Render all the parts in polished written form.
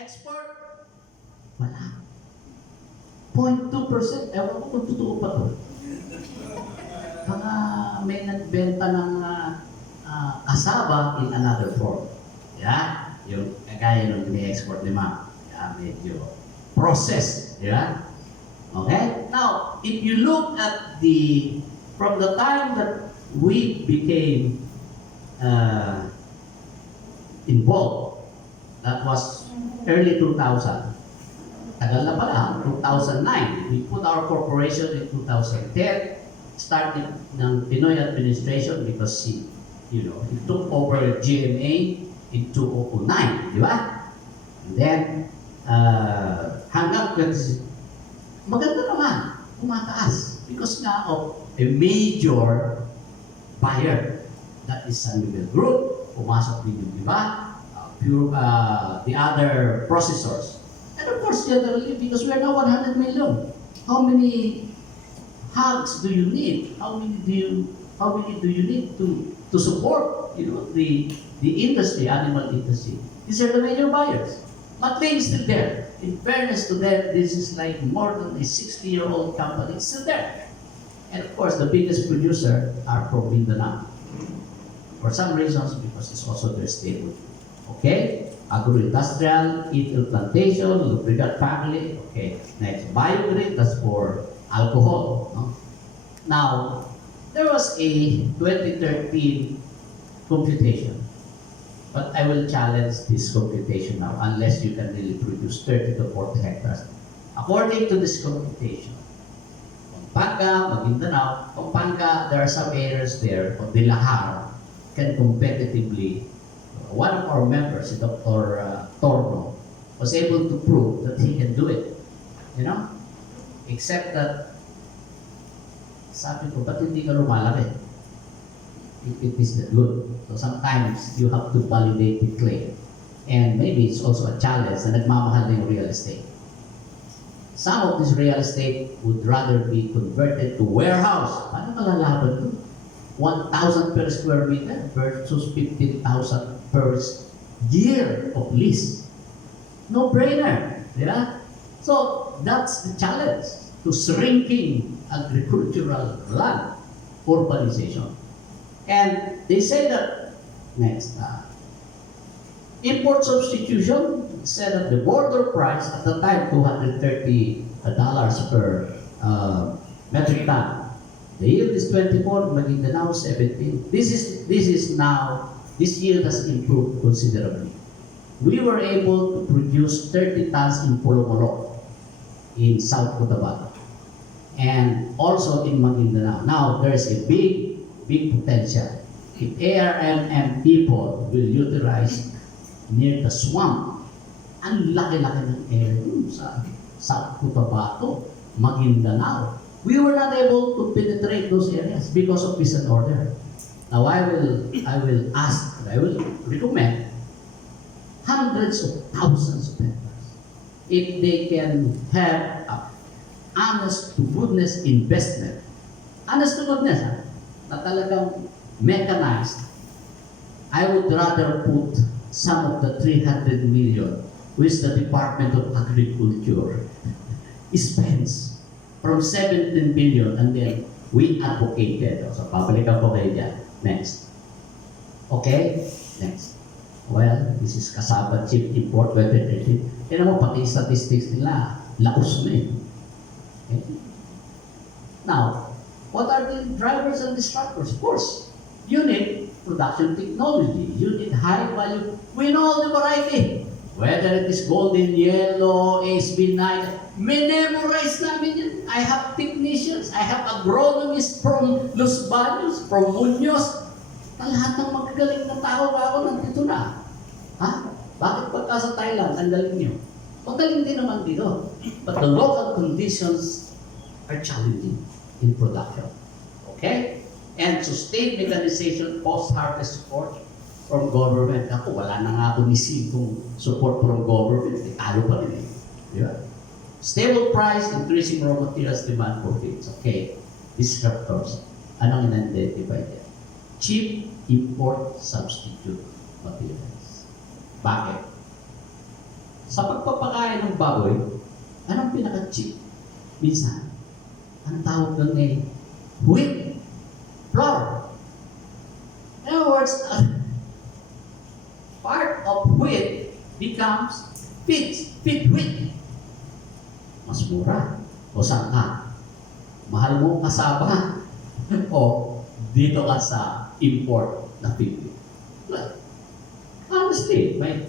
Export, wala. 0.2%. Ewan ko kung totoo pa to. Mga may nagbenta ng kasaba in another form. Yeah? Yung kagaya nung ini-export ni Ma'am. Yeah, medyo process. Yeah? Okay? Now, if you look at from the time that we became involved, that was early 2000. Tagal na pala, 2009. We put our corporation in 2010. Started ng Pinoy administration because he took over GMA in 2009, di ba? And then, hanggang maganda naman, umataas because nga of a major buyer. That is San Miguel Group, pumasok din yung iba, the other processors. And of course, generally, because we are now 100 million, how many hogs do you need? How many do you need to support the industry, animal industry? These are the major buyers. McLean is still there. In fairness to them, this is like more than a 60-year-old company. It's still there. And of course, the biggest producer are from Mindanao. For some reasons, because it's also their staple. Okay? Agro-industrial, ethyl plantation, lubricant family. Okay. Next, biogrid, that's for alcohol. No? Now, there was a 2013 computation. But I will challenge this computation now unless you can really produce 30 to 40 hectares. According to this computation, Pampanga, Maguindanao, Pampanga, there are some areas there, Dilahar, can competitively, one of our members, Dr. Torno, was able to prove that he can do it. Except that, sabi ko, ba't hindi ka lumalaki? It is not good. So sometimes you have to validate the claim. And maybe it's also a challenge na nagmamahal na yung real estate. Some of this real estate would rather be converted to warehouse. Paano malalaban ito? 1,000 per square meter versus 15,000 per year of lease. No-brainer. Yeah? So that's the challenge to shrinking agricultural land, urbanization. And they say that, next, import substitution said that the border price at the time, $230 per metric ton. The yield is 24, Maguindanao 17. This yield has improved considerably. We were able to produce 30 tons in Polomolok in South Cotabato and also in Maguindanao. Now, there is a big potential. If ARMM people will utilize near the swamp, ang laki-laki ng area sa South Cotabato, Maguindanao. We were not able to penetrate those areas because of peace and order. Now I will ask, I will recommend hundreds of thousands of hectares if they can have a honest to goodness investment. Honest to goodness, na talagang mechanized. I would rather put some of the 300 million which the Department of Agriculture spends from 17 billion, and then we advocated. So, pabalikan ko kayo dyan. Next. Okay? Next. Well, this is kasaba chief import 2013. Kaya mo, pati statistics nila, laos na yun. Okay? Now, what are the drivers and distractors? Of course, you need production technology. You need high value. We know all the variety. Whether it is golden yellow, SB9, memorize namin yun. I have technicians, I have agronomists from Los Baños, from Muñoz. Lahat ng magagaling na tao ako nandito na. Ha? Bakit pagka sa Thailand, ang galing nyo? Magaling din naman dito. But the local conditions are challenging in production. Okay? And sustained mechanization, post-harvest support from government. Ako, wala na nga ako nisipong support from government. Talo pa rin eh. Di ba? Stable price, increasing raw materials demand for feeds. Okay. Disruptors. Anong in-identify there? Cheap import substitute materials. Bakit? Sa pagpapakain ng baboy, anong pinaka-cheap? Minsan, ang tawag doon ay wheat flour. In other words, part of wheat becomes feed wheat. Mas mura. O saan ka? Mahal mo kasama o dito ka sa import na feed wheat. Well, honestly, my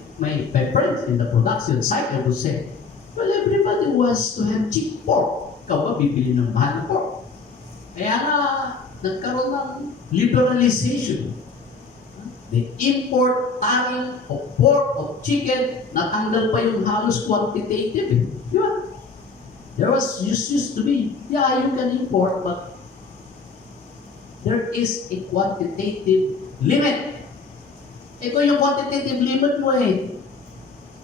friends in the production side would say, well, everybody wants to have cheap pork. Ikaw ba bibili ng mahal na pork? Kaya nga, nagkaroon ng liberalization. The import tariff of pork, of chicken, natanggal pa yung halos quantitative. Di ba? There used to be, yeah, you can import, but there is a quantitative limit. Ito yung quantitative limit mo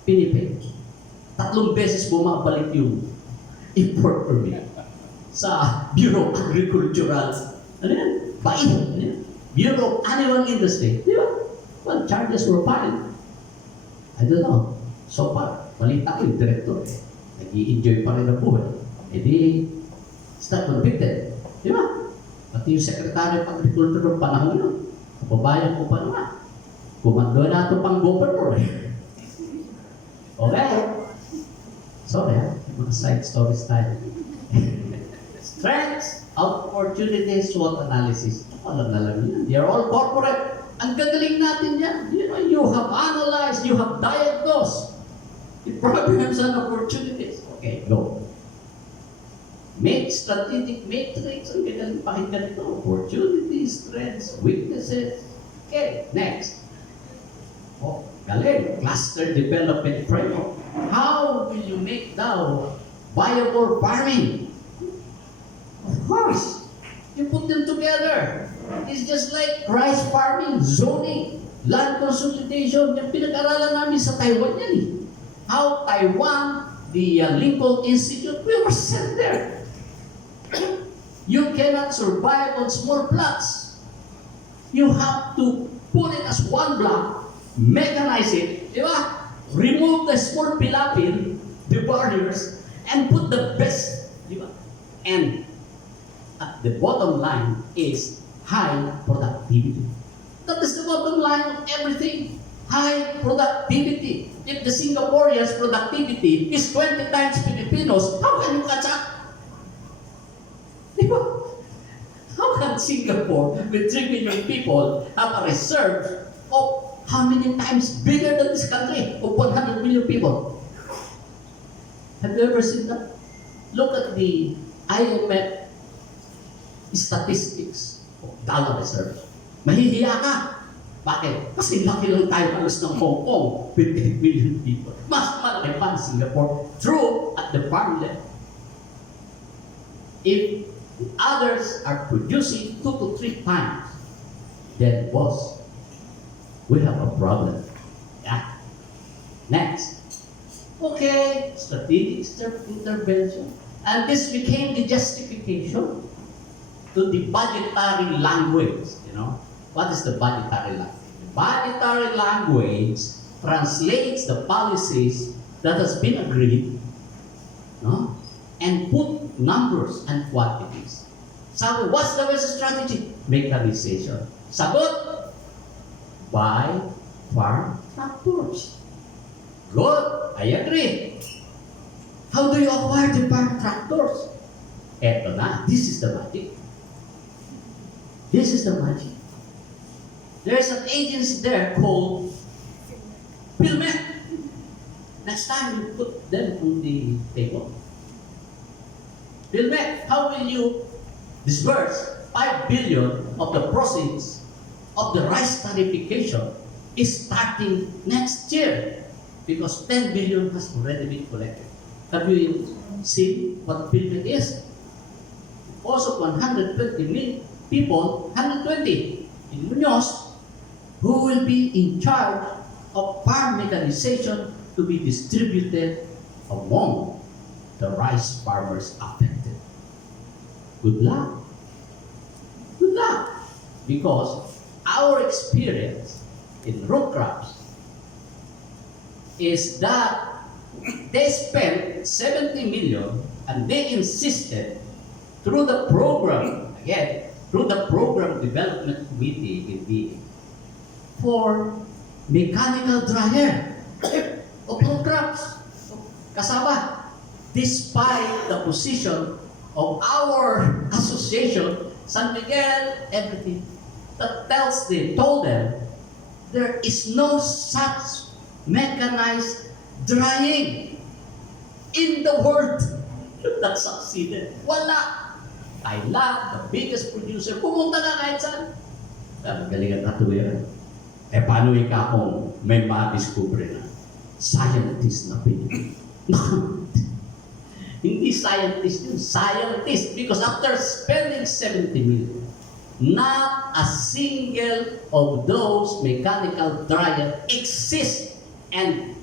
pinipay. 3 beses bumabalik yung import permit sa Bureau of Agricultural, ano yan? Bain, ano yan? Bureau of Animal Industry. Di ba? Well, charges were filed. I don't know. So far, balita ko yung director. Nag-i-enjoy pa rin ang buhay. E di, it's not convicted. Di ba? Pati yung Secretary of Agriculture ng panahon yun. Kababayan ko pa naman. Kumando na ito pang governor. Okay. Sorry, mga side stories tayo. Strengths, opportunities, SWOT analysis. Alam na lang yan. They are all corporate. Ang gagaling natin yan. You know, you have analyzed, you have diagnosed the problems and opportunities. Okay, go. Make strategic matrix. Ang gagaling pakinggan ito. Opportunities, strengths, weaknesses. Okay, next. Oh, galing. Cluster development framework. How will you make now viable farming? Of course, you put them together. It's just like rice farming, zoning, land consolidation. Yung pinag-aralan namin sa Taiwan yan How Taiwan, the Lincoln Institute, we were sent there. You cannot survive on small plots. You have to put it as one block, mechanize it, di ba? Remove the small pilapil, the barriers, and put the best, di ba? And at the bottom line is high productivity. That is the bottom line of everything. High productivity. If the Singaporeans' productivity is 20 times Filipinos, how can you catch up? Di ba? How can Singapore, with 3 million people, have a reserve of how many times bigger than this country of 100 million people? Have you ever seen that? Look at the IMF statistics of dollar reserve. Mahihiya ka. Bakit? Kasi laki lang tayo halos ng Hong Kong with 8 million people. Mas malaki pa ang Singapore. True, at the farm level. If the others are producing 2 to 3 times, then boss, we have a problem. Yeah. Next. Okay, strategic intervention. And this became the justification to the budgetary language. You know, what is the budgetary language? The budgetary language translates the policies that has been agreed, no, and put numbers and quantities. So, what's the best strategy? Mechanization. Sagot, buy farm tractors. Good, I agree. How do you acquire the farm tractors? Eto na, this is the magic. This is the magic. There's an agency there called Pilmet. Next time you put them on the table. Pilmet, how will you disburse 5 billion of the proceeds of the rice tariffication is starting next year because 10 billion has already been collected. Have you seen what Pilmet is? Also 120 million people, 120 in Muñoz, who will be in charge of farm mechanization to be distributed among the rice farmers affected. Good luck. Good luck. Because our experience in root crops is that They spent 70 million and they insisted through the program, again, through the program development committee in BA for mechanical dryer of fruit crops. Kasama, despite the position of our association, San Miguel, everything, that told them, there is no such mechanized drying in the world that succeeded. Wala. Thailand, the biggest producer, pumunta ka kahit saan. Galing ang katuwiran. Paano ikaw kung may ma-discover na? Scientist na pinili. Hindi scientist yun. Scientist. Because after spending 70 million, not a single of those mechanical dryer exists and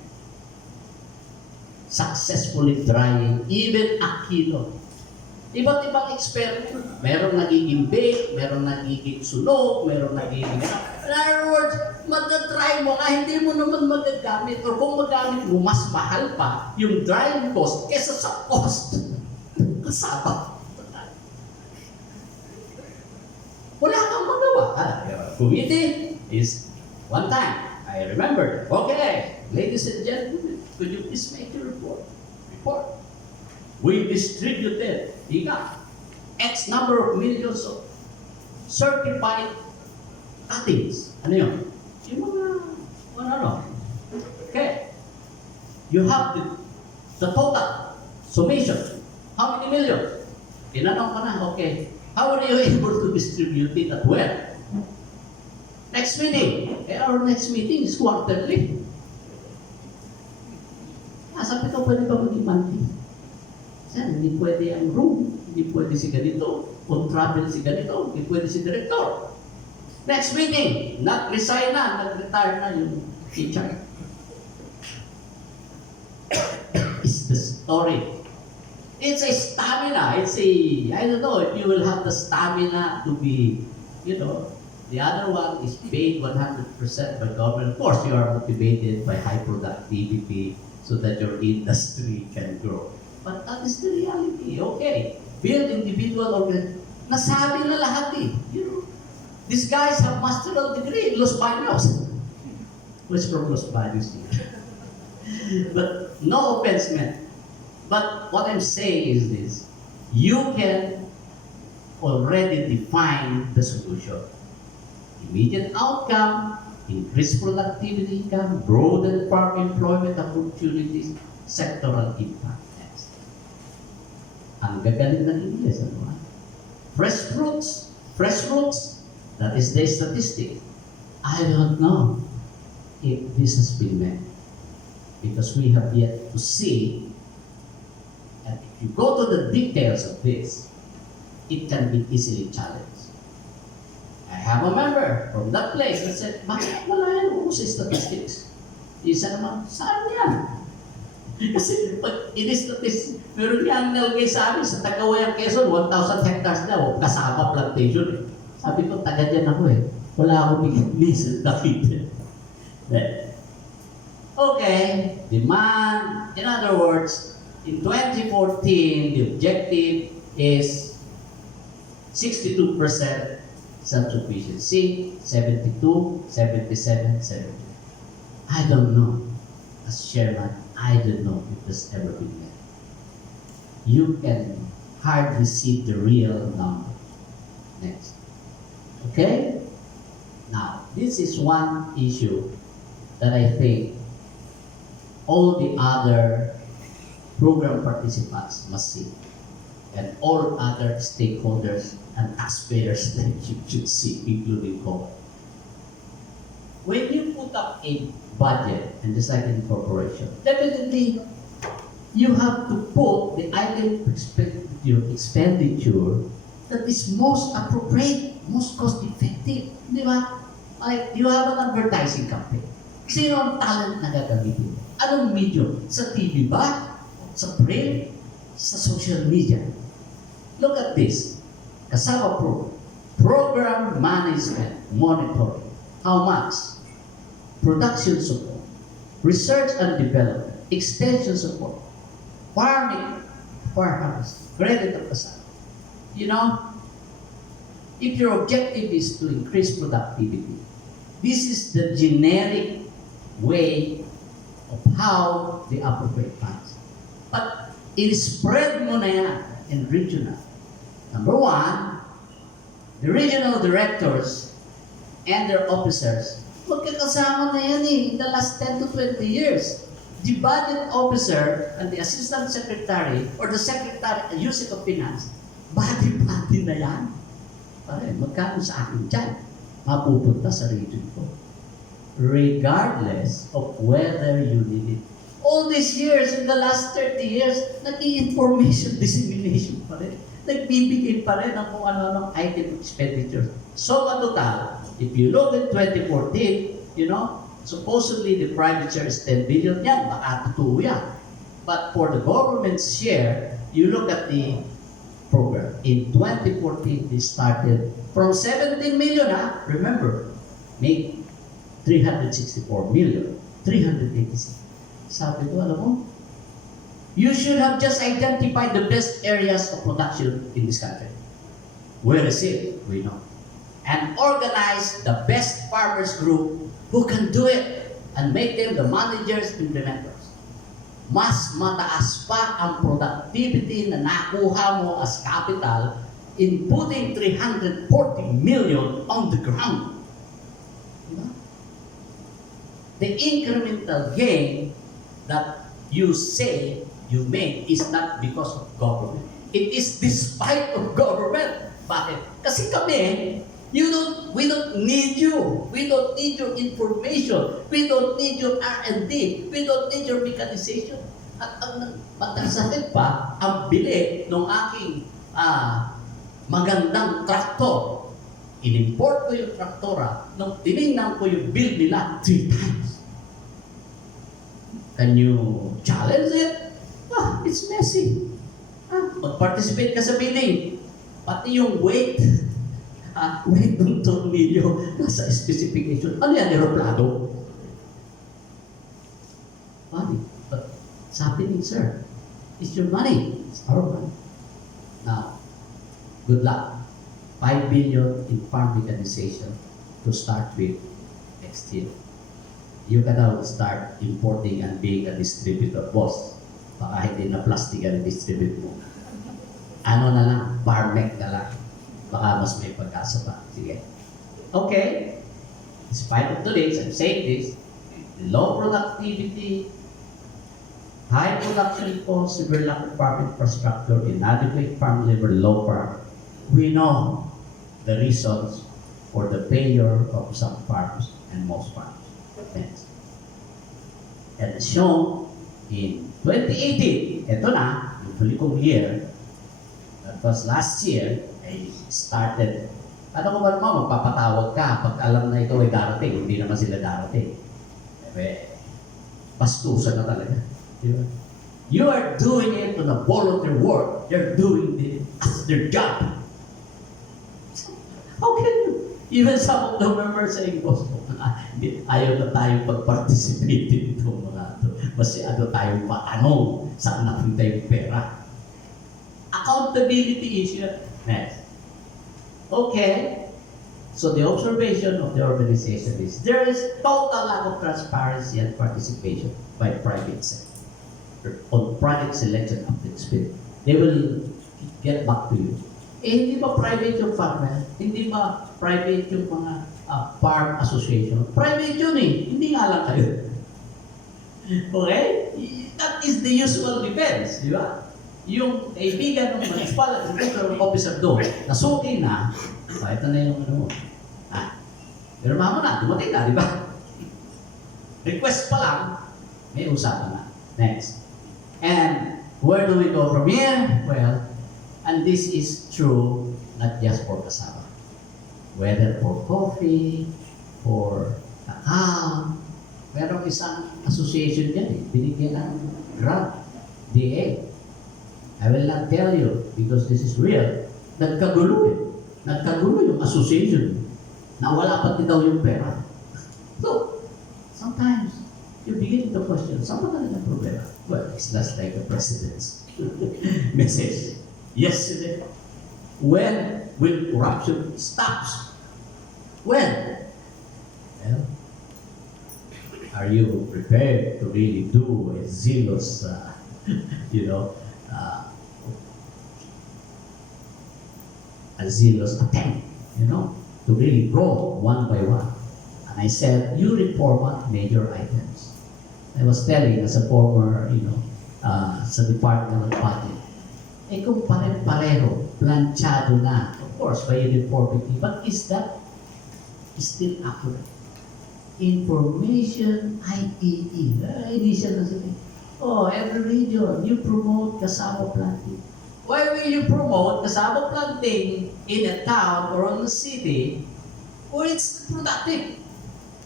successfully drying even a kilo. Iba't ibang experiment. Meron nagiging bake, meron nagiging sunog, meron nagiging... In other words, magdadry mo nga, hindi mo naman magagamit. Or kung magamit mo, mas mahal pa yung drying cost kesa sa cost. Kasama. Wala kang magawa. Committee is one time. I remember. Okay, ladies and gentlemen, could you please make your report? We distributed, X number of millions of certified cuttings. Ano yun? Yung mga, Okay. You have the total summation. How many millions? Tinanong ka na, okay. How are you able to distribute it at where? Next meeting. Our next meeting is quarterly. Sabi ko, pwede ba maging monthly? Hindi pwede ang room, hindi pwede si ganito, kung travel si ganito, hindi pwede si director. Next meeting, nag-resign na, nag-retire na yung teacher. It's the story. It's a stamina. I don't know if you will have the stamina to be, the other one is paid 100% by government. Of course, you are motivated by high productivity so that your industry can grow. But that is the reality. Okay. Build individual organization. Nasabi na lahat eh. These guys have master's degree in Los Baños. Who's from Los Baños here? But no offense meant. But what I'm saying is this. You can already define the solution. Immediate outcome, increased productivity income, broaden farm employment opportunities, sectoral impact. Ang gagaling ng English, fresh fruits, that is the statistic. I don't know if this has been met because we have yet to see, and if you go to the details of this, it can be easily challenged. I have a member from that place that said, bakit wala yan sa statistics? Isa naman, saan yan? Kasi pag in-statistics, meron niyang nalagay sa amin sa Tagawayang Quezon, 1,000 hectares daw, kasama plantation eh. Sabi ko, taga dyan ako eh. Wala akong bigyan nakita. Okay, demand. In other words, in 2014, the objective is 62% self-sufficiency, 72, 77, 70. I don't know. As chairman, I don't know if this ever been met. You can hardly see the real number. Next. Okay? Now, this is one issue that I think all the other program participants must see, and all other stakeholders and taxpayers that you should see, including COA. When you put up a budget, and just like in corporation, definitely you have to put the item expenditure that is most appropriate, most cost-effective. Di ba? Like, you have an advertising campaign. Sino ang talent na gagamitin? Anong medium? Sa TV ba? Sa print? Sa social media? Look at this. Kasama program management, monitoring. How much? Production support, research and development, extension support, farming, farmers, credit of kasama. You know, if your objective is to increase productivity, this is the generic way of how they appropriate funds. But i-spread mo na yan in regional. Number one, the regional directors and their officers, magkakasama na yan in the last 10 to 20 years. The budget officer and the assistant secretary or the secretary using of finance, body-body na yan. Pare, magkano sa akin dyan? Mapupunta sa region ko. Regardless of whether you need it. All these years, in the last 30 years, nag-i-information dissemination pa rin. Nagbibigay pa rin ng kung ano-anong item expenditure. So, at total, if you look at 2014, you know, supposedly the private share is 10 billion yan. Baka totoo yan. But for the government's share, you look at the program. In 2014, they started from 17 million, remember, make 364 million, 386. Sabi ko, alam mo, you should have just identified the best areas of production in this country. Where is it? We know. And organize the best farmers group who can do it and make them the managers, implementers. Mas mataas pa ang productivity na nakuha mo as capital in putting 340 million on the ground. Diba? The incremental gain that you say you made is not because of government. It is despite of government. Bakit? Kasi kami, we don't need you. We don't need your information. We don't need your R&D. We don't need your mechanization. At ang magkasakit pa, ang bili ng aking magandang traktor. In-import ko yung traktora, nung tinignan ko yung bill nila 3 times. Can you challenge it? It's messy. Mag-participate ka sa bidding. Pati yung weight ng tornilyo nasa specification. Ano yan, aeroplano? Money. But sabi ni sir, it's your money. It's our money. Now, good luck. 5 billion in farm mechanization to start with next year. You can now start importing and being a distributor, boss. Baka hindi na plastic ang distribute mo. Ano na lang, barmec na lang. Baka mas may pagkasa pa. Sige. Okay. In spite of this, I'm saying this, low productivity, high production costs, severe lack of farm infrastructure, inadequate farm labor, low farm. We know the reasons for the failure of some farms and most farms. And shown in 2018, ito na, yung huli kong year, that was last year, I started, ano ko ba naman, magpapatawag ka pag alam na ito ay darating, hindi naman sila darating. Bastusan na talaga. Diba? You are doing it on a volunteer work. They're doing it as their job. How can you? Even some of the members saying, boss, ayaw na tayong pag-participate dito mga ito. Masyado tayong matanong saan napunta yung pera. Accountability issue. Next. Okay. So the observation of the organization is there is total lack of transparency and participation by private sector on project selection of the expert. They will get back to you. Hindi ba private yung farmer? Hindi ba private yung mga farm association? Private yun eh. Hindi nga lang kayo. Okay? That is the usual defense. Di ba? Yung kaibigan ng municipal agricultural officer doon, nasuki na, ito na yung ano mo. Pero mo na, dumating na, di ba? Request pa lang, may usapan na. Next. And where do we go from here? Well, and this is true not just for kasama. Whether for coffee, for kakao, merong isang association dyan eh, binigyan ng grant, DA. I will not tell you because this is real. Nagkagulo eh. Nagkagulo yung association. Nawala pati daw yung pera. So, sometimes, you begin to question, saan ba talaga ang problema? Well, it's just like the president's message yesterday. When will corruption stops? When? Well, are you prepared to really do a zealous, a zealous attempt, to really go one by one? And I said, you report on major items. I was telling as a former, sa Department of Budget, kung pare-pareho, planchado na, of course, by uniformity, but is that still accurate? Information IEE, initial na sila. Oh, every region, you promote cassava planting. Why will you promote cassava planting in a town or on a city where it's productive?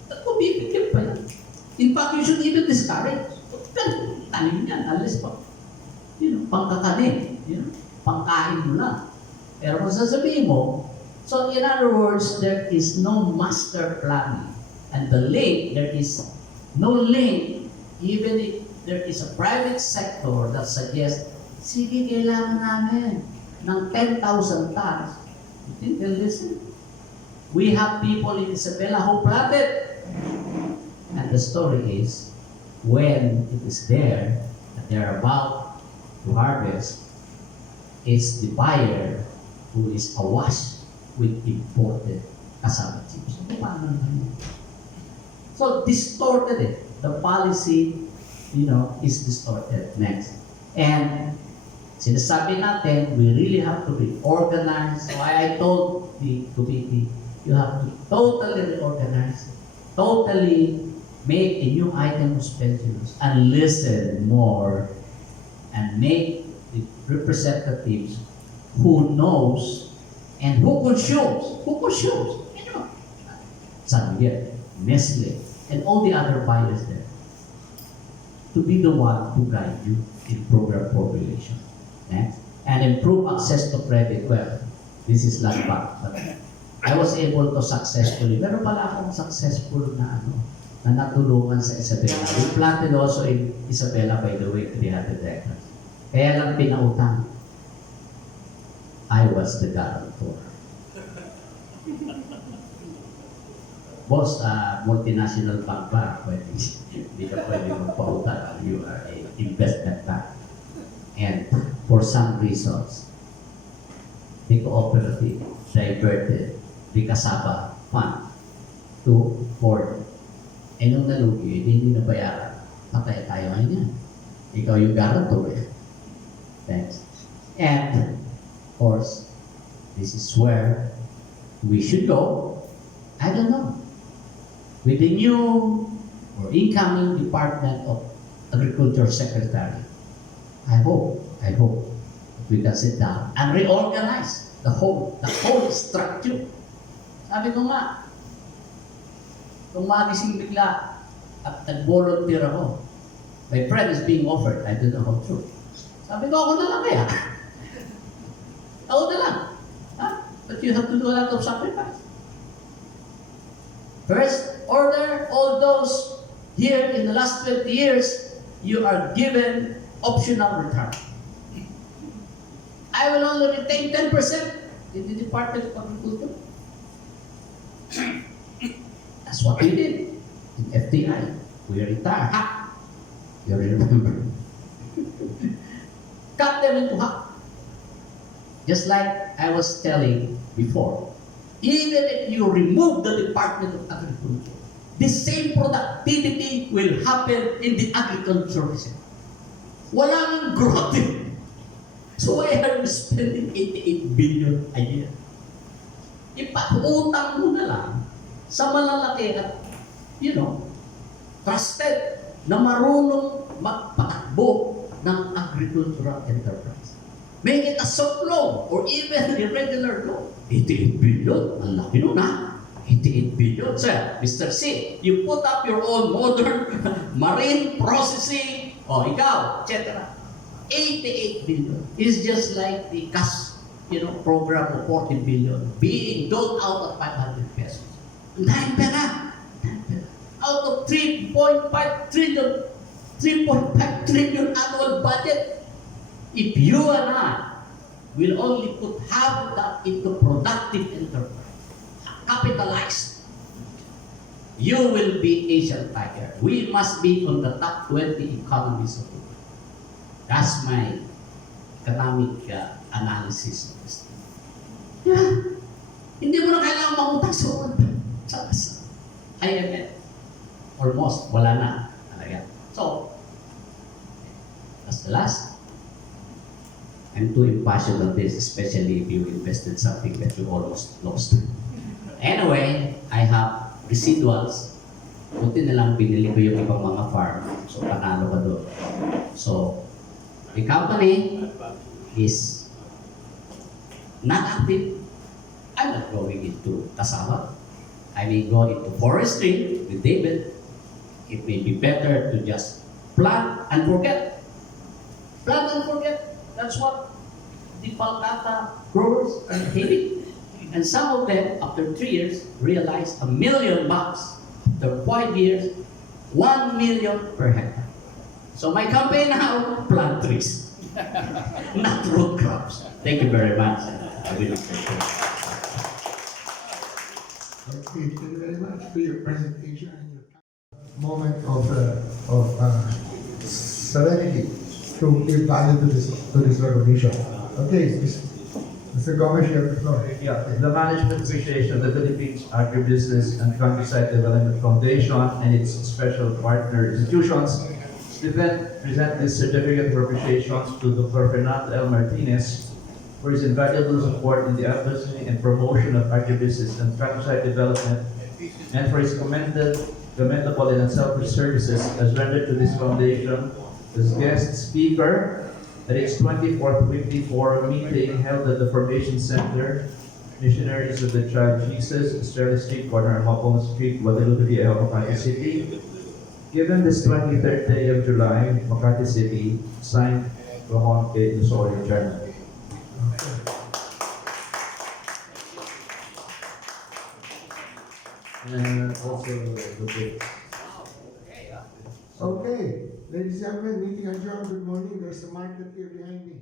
That will be effective pa yan. In fact, you should even discourage. Tanim yan, unless pa, pangkakanin, pangkain mo lang. Pero kung sasabihin mo, so in other words, there is no master planning. And the link, there is no link, even if there is a private sector that suggests, sige, kailangan namin ng 10,000 tons. You think they'll listen? We have people in Isabela who planted. And the story is, when it is there, and they're about to harvest, it's the buyer who is awash with imported cassava chips. So, paano naman yun? So, distorted it. The policy, is distorted. Next. And, sinasabi natin, we really have to be organized. So, I told the committee, you have to totally reorganize, totally make a new item of pensions, and listen more, and make the representatives who knows and who consumes, San Miguel, Nestle, and all the other buyers there, to be the one who guide you in program formulation. Next. And improve access to credit. Well, this is last part, but I was able to successfully, meron pala akong successful na natulungan sa Isabela. We planted also in Isabela, by the way, 300 hectares. Kaya lang pinautang. I was the guarantor. Boss, multinational bank ba? Hindi ka pwede magpautang. You are an investment bank. And for some reasons, the cooperative diverted the cassava fund to Ford. Nung nalugi, hindi nabayaran. Patay tayo ngayon yan. Ikaw yung guarantor eh. Thanks. And, of course, this is where we should go. I don't know. With the new or incoming Department of Agriculture Secretary, I hope we can sit down and reorganize the whole structure. Sabi ko nga, kung magising bigla at nag-volunteer ako, my friend is being offered, I don't know how true. Sabi ko, ako na lang kaya. Ako na lang. But you have to do a lot of sacrifice. First order, all those here in the last 20 years, you are given optional return. I will only retain 10% in the Department of Agriculture. That's what we did in FTI. We retired half. You remember? Cut them into half. Just like I was telling before, even if you remove the Department of Agriculture, the same productivity will happen in the agriculture sector. Walang growth. So why are we spending 88 billion a year? Ipautang mo na lang sa malalaki at, trusted na marunong magpatakbo ng agricultural enterprise. Make it a soft loan or even a regular loan. 88 billion, ang laki nun 88 billion. Sir, Mr. C, you put up your own modern marine processing, ikaw, etc. 88 billion is just like the cash, program of 40 billion being doled out at 500 pesos. Dahil pera. Out of 3.5 trillion, 3.5 trillion annual budget. If you and I will only put half of that into productive enterprise, capitalized, you will be Asian tiger. We must be on the top 20 economies of the world. That's my economic analysis of this. Yeah. Hindi mo na kailangan mangutang sa IMF. Almost, wala na. Talaga. So, that's the last. I'm too impassioned on this, especially if you invested something that you almost lost. Anyway, I have residuals. Buti na lang binili ko yung ibang mga farm. So, panalo ka doon. So, the company is not active. I'm not going into kasama. I may go into forestry with David. It may be better to just plant and forget. Plant and forget. That's what the Palkata growers are doing. And some of them, after 3 years, realized $1 million. After 5 years, 1 million per hectare. So my campaign now, plant trees, not root crops. Thank you very much. I will appreciate it. Okay, thank you very much for your presentation and your moment of serenity to give value to this recognition. Okay, Mr. Gomez, you have the floor. Yeah, the Management Association of the Philippines AgriBusiness and Countryside Development Foundation and its special partner institutions present this certificate of appreciation to Dr. Fernando L. Martinez for his invaluable support in the advocacy and promotion of agribusiness and countryside development, and for his commendable and unselfish services as rendered to this foundation as guest speaker at its 24th weekly forum meeting held at the Formation Center, Missionaries of the Child Jesus, Estrella Street, corner of Hopon Street, Guadalupe, Makati City. Given this 23rd day of July, Makati City, signed Ramon K. Osorio, Chairman. And also the book. Okay, ladies and gentlemen, meeting adjourned. Good morning. There's a market here behind me.